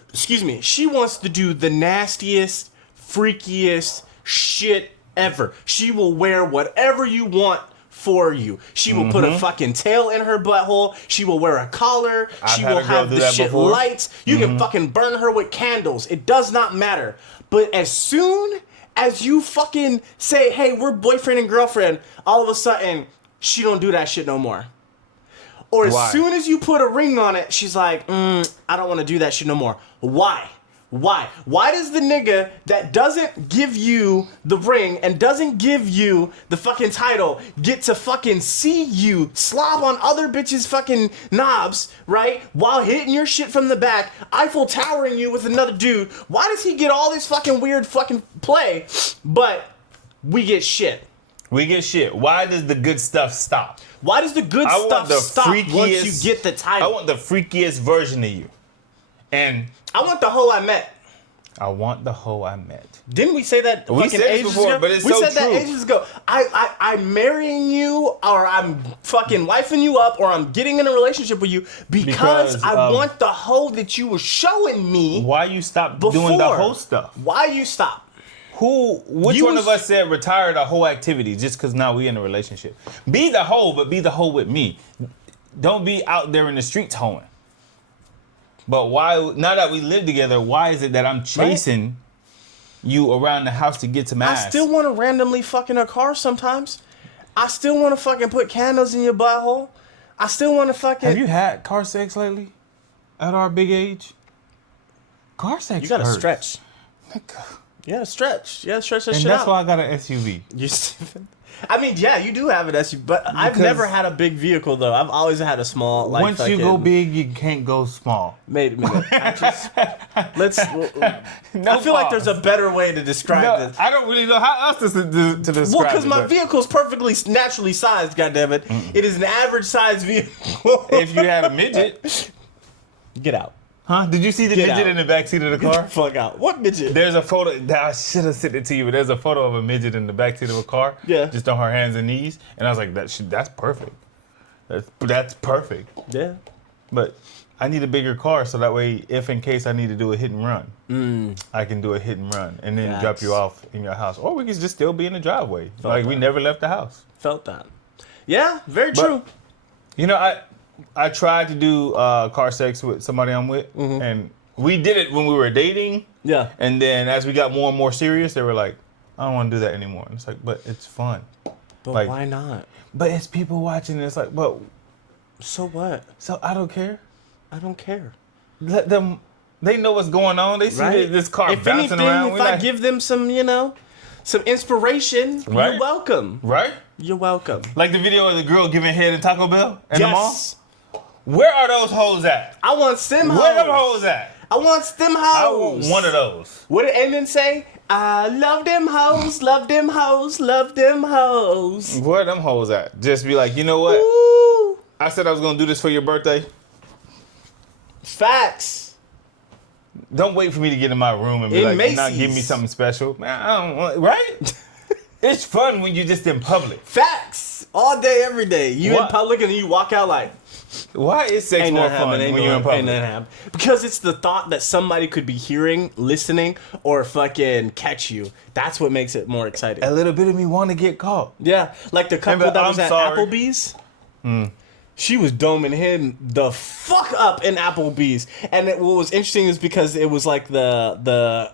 excuse me, she wants to do the nastiest, freakiest shit ever. She will wear whatever you want for you. She will put a fucking tail in her butthole. She will wear a collar. She will have the shit lights. You can fucking burn her with candles. It does not matter. But as soon as you fucking say, hey, we're boyfriend and girlfriend, all of a sudden, she don't do that shit no more. Or as soon as you put a ring on it, she's like, I don't want to do that shit no more. Why? Why? Why does the nigga that doesn't give you the ring and doesn't give you the fucking title get to fucking see you slob on other bitches' fucking knobs, right? While hitting your shit from the back, Eiffel Towering you with another dude. Why does he get all this fucking weird fucking play, but we get shit? We get shit. Why does the good stuff stop? Why does the good stuff stop once you get the title? I want the freakiest version of you. And I want the hoe I met. I want the hoe I met. Didn't we say that We fucking said it ages before, ago? but it's we so said that true. ages ago. I'm marrying you, or I'm fucking wifing you up, or I'm getting in a relationship with you because I want the hoe that you were showing me. Why you stop before. doing the hoe stuff? Why you stop? Which one of us said retire the whole activity just because now we in a relationship? Be the hoe, but be the hoe with me. Don't be out there in the streets hoeing. But why, now that we live together, why is it that I'm chasing you around the house to get some ass? I still want to randomly fuck in a car sometimes. I still want to fucking put candles in your butthole. I still want to fucking... Have you had car sex lately? At our big age? Car sex You gotta hurts. stretch. You gotta stretch. You gotta stretch that And shit that's out. why I got an SUV. You stupid. I mean, yeah, you do have an SUV, but I've never had a big vehicle though. I've always had a small. Like, once you go big, you can't go small. Wait a minute. I feel like there's a better way to describe this. I don't really know how else to describe Well, because it, my but vehicle's perfectly naturally sized. Goddammit, it is an average sized vehicle. if you had a midget, Get out. huh? Did you see the Get midget out. in the backseat of the Get car? the fuck out. What midget? There's a photo that I should have sent it to you, but there's a photo of a midget in the backseat of a car. Yeah. Just on her hands and knees, and I was like, that's perfect. That's perfect. Yeah. But I need a bigger car so that way, if in case I need to do a hit and run, I can do a hit and run and then drop you off in your house, or we can just still be in the driveway, like we never left the house. Felt that. Yeah, very true. You know, I tried to do car sex with somebody I'm with, and we did it when we were dating. Yeah. And then as we got more and more serious, they were like, I don't want to do that anymore. And it's like, but it's fun. But like, why not? But it's people watching. And it's like, but So what? so I don't care. I don't care. Let them. They know what's going on. They see Right? this car If bouncing anything, around. if We're I like, give them some, some inspiration, Right. you're welcome. right? You're welcome. Like the video of the girl giving head in Taco Bell in the mall. Yes. Where are those hoes at? I want stem hoes. Where them hoes at? I want stem hoes. I want one of those. What did Amen say? I love them hoes, love them hoes, love them hoes. Where them hoes at? Just be like, you know what? Ooh. I said I was gonna do this for your birthday. Facts. Don't wait for me to get in my room and be In like, Macy's. now give me something special. Man, I don't want, right? It's fun when you're just in public. Facts. All day, every day. You in What? public and then you walk out like, Why is sex more fun when you're in public? Because it's the thought that somebody could be hearing, listening, or fucking catch you. That's what makes it more exciting. A little bit of me want to get caught. Yeah, like the couple Remember, that was I'm at sorry. Applebee's. She was doming him the fuck up in Applebee's, and what was interesting is because it was like the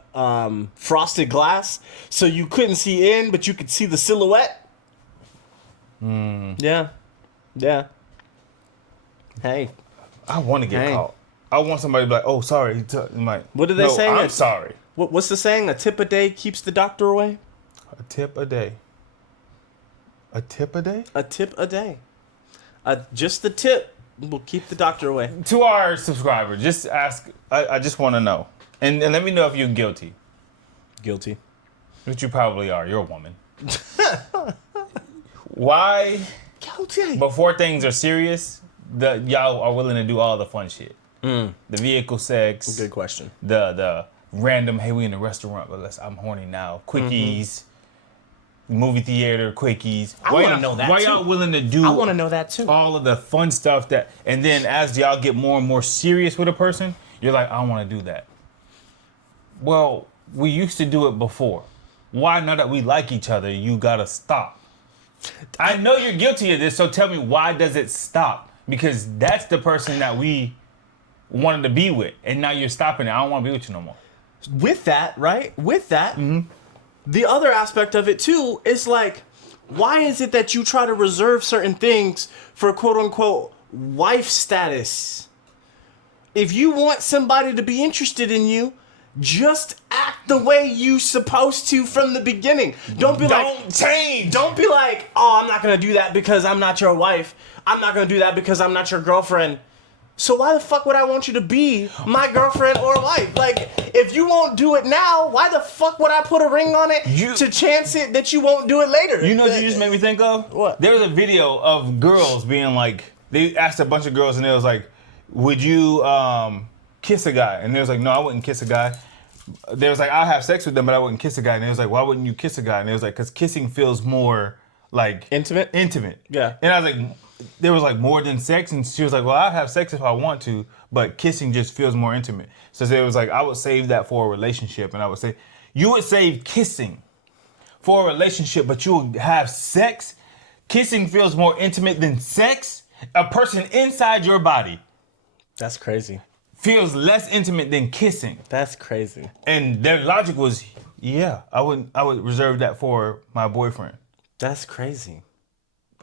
frosted glass, so you couldn't see in, but you could see the silhouette. Yeah, yeah. Hey, I want to get Hey. caught. I want somebody to be like, oh, sorry. I'm like, What do they no, say? I'm sorry. what's the saying? A tip a day keeps the doctor away. A tip a day. A tip a day? A tip a day. Just the tip will keep the doctor away. To our subscriber, just ask. I just want to know. And let me know if you're guilty. Guilty. Which you probably are. You're a woman. Why, Guilty. before things are serious, y'all are willing to do all the fun shit? The vehicle sex. Good question. The random, hey, we in a restaurant, but I'm horny now. Quickies. Movie theater, quickies. I want to know that Why too. y'all willing to do I want to know that too. all of the fun stuff that, and then as y'all get more and more serious with a person, you're like, I don't want to do that. Well, we used to do it before. Why, now that we like each other, you gotta stop? I know you're guilty of this, so tell me, why does it stop? Because that's the person that we wanted to be with, and now you're stopping it. I don't want to be with you no more. With that, right? With that, the other aspect of it too is like, why is it that you try to reserve certain things for quote unquote wife status? If you want somebody to be interested in you, just act the way you supposed to from the beginning. Don't change. Don't be like, oh, I'm not gonna do that because I'm not your wife. I'm not gonna do that because I'm not your girlfriend. So why the fuck would I want you to be my girlfriend or wife? Like, if you won't do it now, why the fuck would I put a ring on it to chance it that you won't do it later? You know what you just made me think of? What? There was a video of girls being like, they asked a bunch of girls and it was like, would you kiss a guy? And they was like, no, I wouldn't kiss a guy. They was like, I'll have sex with them, but I wouldn't kiss a guy. And they was like, why wouldn't you kiss a guy? And they was like, because kissing feels more like... Intimate? Yeah. And I was like... There was like more than sex, and she was like, well, I'll have sex if I want to, but kissing just feels more intimate. So it was like, I would save that for a relationship, and I would say, you would save kissing for a relationship, but you would have sex? Kissing feels more intimate than sex? A person inside your body. That's crazy. Feels less intimate than kissing. That's crazy. And their logic was, yeah, I would reserve that for my boyfriend. That's crazy.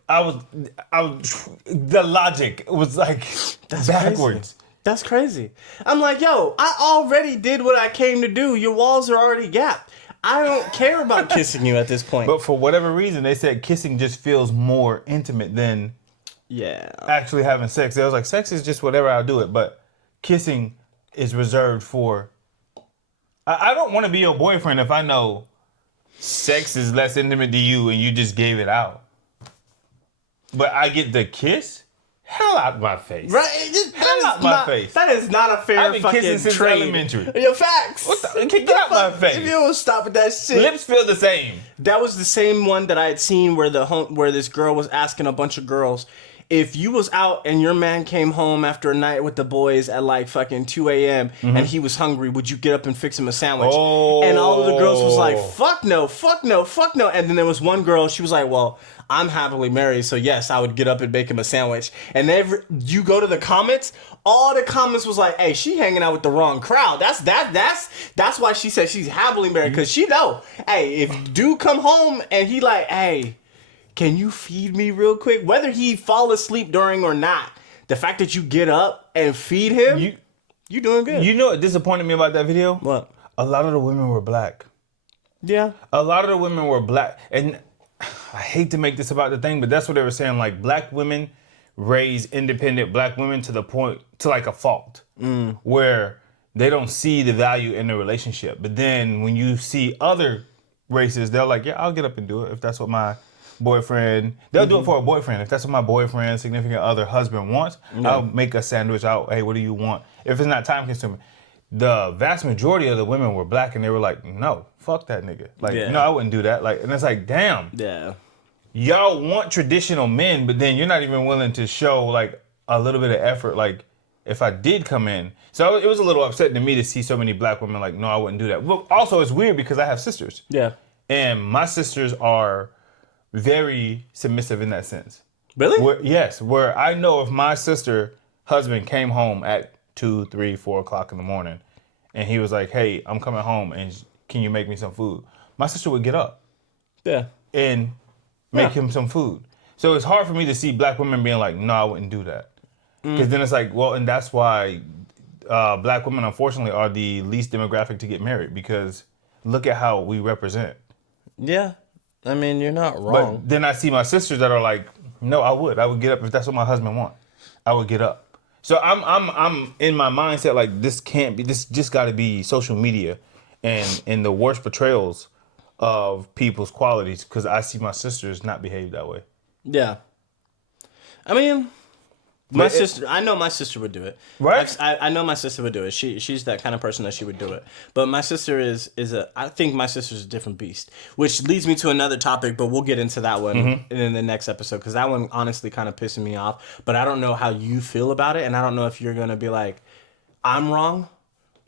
The logic was like That's backwards. Crazy. That's crazy. I'm like, yo, I already did what I came to do. Your walls are already gapped. I don't care about kissing you at this point. But for whatever reason, they said kissing just feels more intimate than actually having sex. They was like, sex is just whatever, I'll do it. But kissing is reserved for... I don't want to be your boyfriend if I know sex is less intimate to you and you just gave it out. But I get the kiss? Hell out my face. Right? Hell out my face. That is not a fair I've been fucking kissing since trade. Elementary. Your facts. Get out my face. If you don't stop with that shit. Lips feel the same. That was the same one that I had seen where where this girl was asking a bunch of girls, if you was out and your man came home after a night with the boys at like fucking 2 a.m. and he was hungry, would you get up and fix him a sandwich? Oh. And all of the girls was like, fuck no, fuck no, fuck no. And then there was one girl, she was like, well, I'm happily married, so yes, I would get up and bake him a sandwich. And you go to the comments, all the comments was like, hey, she hanging out with the wrong crowd. That's why she said she's happily married, because she know, hey, if dude come home and he like, hey, can you feed me real quick? Whether he fall asleep during or not, the fact that you get up and feed him, you doing good. You know what disappointed me about that video? What? A lot of the women were black. Yeah. A lot of the women were black. And I hate to make this about the thing, but that's what they were saying. Like, black women raise independent black women to the point, to like a fault, where they don't see the value in the relationship. But then when you see other races, they're like, yeah, I'll get up and do it if that's what my boyfriend, they'll do it for a boyfriend. If that's what my boyfriend, significant other, husband wants, I'll make a sandwich out. Hey, what do you want? If it's not time consuming. The vast majority of the women were black and they were like, no, fuck that nigga. Like, no, I wouldn't do that. Like, and it's like, damn. Yeah. Y'all want traditional men, but then you're not even willing to show like a little bit of effort. Like, if I did come in. So it was a little upsetting to me to see so many black women like, no, I wouldn't do that. But also it's weird because I have sisters. Yeah. And my sisters are very submissive in that sense. Really? Where I know if my sister husband came home at 2, 3, 4 o'clock in the morning and he was like, hey, I'm coming home and can you make me some food? My sister would get up. Yeah. And make him some food. So it's hard for me to see black women being like, no, I wouldn't do that. Because then it's like, well, and that's why black women, unfortunately, are the least demographic to get married because look at how we represent. Yeah. I mean, you're not wrong. But then I see my sisters that are like, no, I would get up if that's what my husband wants. I would get up. So I'm in my mindset like this just got to be social media and the worst portrayals of people's qualities because I see my sisters not behave that way. Yeah. I mean, I know my sister would do it. Right? I know my sister would do it. She's that kind of person that she would do it. But my sister I think my sister's a different beast. Which leads me to another topic, but we'll get into that one in the next episode. Because that one honestly kind of pissing me off. But I don't know how you feel about it. And I don't know if you're going to be like, I'm wrong.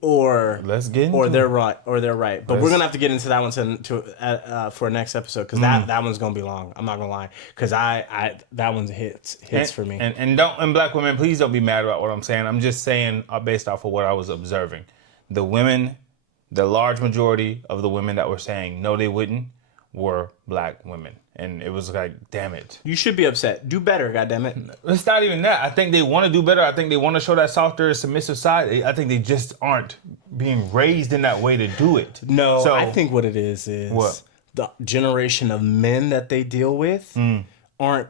Or they're right. But we're gonna have to get into that one for next episode because that one's gonna be long. I'm not gonna lie because that one hits for me. And black women, please don't be mad about what I'm saying. I'm just saying based off of what I was observing. The women, the large majority of the women that were saying no, they wouldn't, were black women. And it was like, damn it. You should be upset. Do better, goddammit. It's not even that. I think they want to do better. I think they want to show that softer, submissive side. I think they just aren't being raised in that way to do it. No, so, I think what it is what? the generation of men that they deal with aren't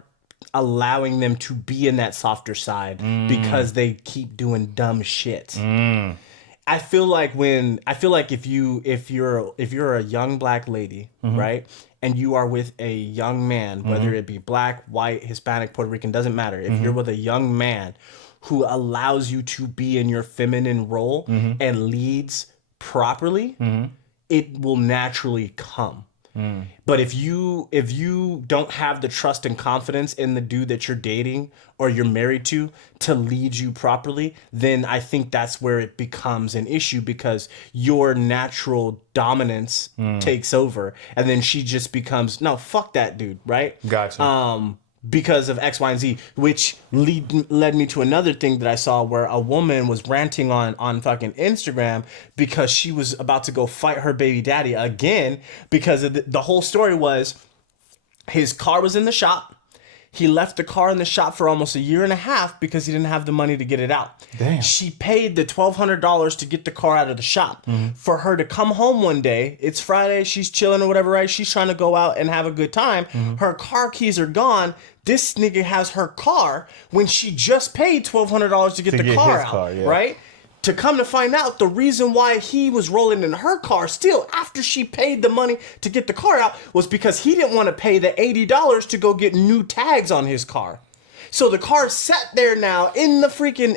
allowing them to be in that softer side because they keep doing dumb shit. I feel like if you're a young black lady, right, and you are with a young man, whether it be black, white, Hispanic, Puerto Rican, doesn't matter. If you're with a young man who allows you to be in your feminine role and leads properly, it will naturally come. But if you don't have the trust and confidence in the dude that you're dating or you're married to lead you properly, then I think that's where it becomes an issue, because your natural dominance takes over, and then she just becomes, no, fuck that dude, right? Gotcha. Because of X, Y, and Z, which led me to another thing that I saw where a woman was ranting on fucking Instagram because she was about to go fight her baby daddy again, because of the whole story was his car was in the shop. He left the car in the shop for almost a year and a half because he didn't have the money to get it out. Damn. She paid the $1,200 to get the car out of the shop. For her to come home one day, it's Friday, she's chilling or whatever, right? She's trying to go out and have a good time. Her car keys are gone. This nigga has her car when she just paid $1,200 to get the car out, right? To come to find out, the reason why he was rolling in her car still after she paid the money to get the car out was because he didn't want to pay the $80 to go get new tags on his car. So the car sat there now in the freaking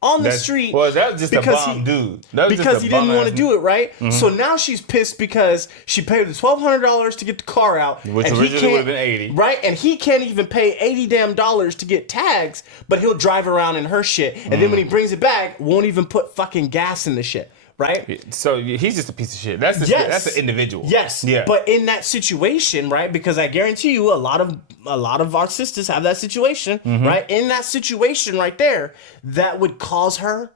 on the street. Well, that was just a bomb dude. Because he didn't want to do it, right? So now she's pissed because she paid the $1,200 to get the car out, which and originally would have been $80, right? And he can't even pay $80 damn to get tags, but he'll drive around in her shit, and then when he brings it back, won't even put fucking gas in the shit. Right? So he's just a piece of shit. That's an individual. Yes. Yeah. But in that situation, right? Because I guarantee you, a lot of our sisters have that situation, right? In that situation right there, that would cause her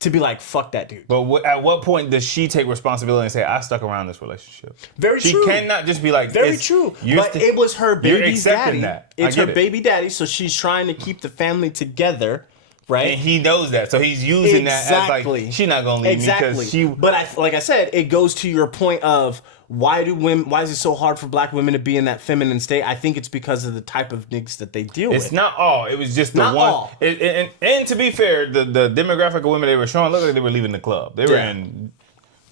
to be like, fuck that dude. But at what point does she take responsibility and say, I stuck around this relationship? Very true. She cannot just be like, very true. But it was her baby's daddy. It's her baby daddy, so she's trying to keep the family together. Right, and he knows that, so he's using that as like, she's not gonna leave me because she. But like I said, it goes to your point of why is it so hard for black women to be in that feminine state? I think it's because of the type of niggas that they deal with. It's not all. It was just the not one. All. And to be fair, the demographic of women they were showing looked like they were leaving the club. They were in.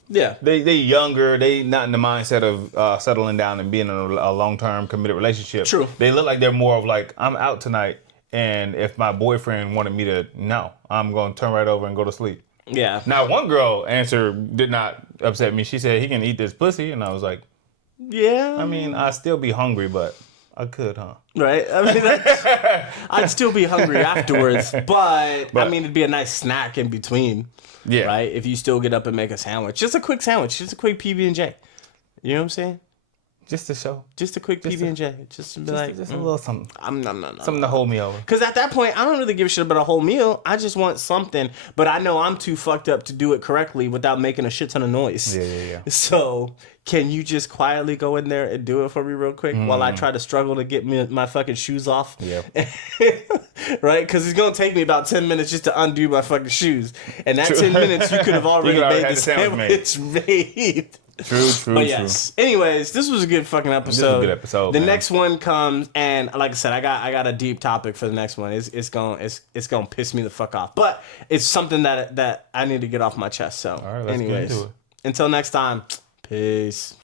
Yeah, they younger. They not in the mindset of settling down and being in a long term committed relationship. True. They look like they're more of like, I'm out tonight. And if my boyfriend wanted me to, no, I'm going to turn right over and go to sleep. Yeah. Now, one girl answer did not upset me. She said, he can eat this pussy. And I was like, yeah. I mean, I'd still be hungry, but I could, huh? Right. I mean, I'd still be hungry afterwards. But, I mean, it'd be a nice snack in between. Yeah. Right? If you still get up and make a sandwich. Just a quick sandwich. Just a quick PB&J. You know what I'm saying? Just to show. Just a quick PB&J. Just to be like... Just a little something. Something to hold me over. Because at that point, I don't really give a shit about a whole meal. I just want something. But I know I'm too fucked up to do it correctly without making a shit ton of noise. Yeah. So, can you just quietly go in there and do it for me real quick while I try to struggle to get my fucking shoes off? Yeah. Right? Because it's going to take me about 10 minutes just to undo my fucking shoes. And that 10 minutes, you could have already made the sandwich made. True. But yes. Anyways, this was a good fucking episode. This was a good episode. The next one comes, and like I said, I got a deep topic for the next one. It's gonna piss me the fuck off. But it's something that I need to get off my chest. So, all right, let's anyways, get into it. Until next time, peace.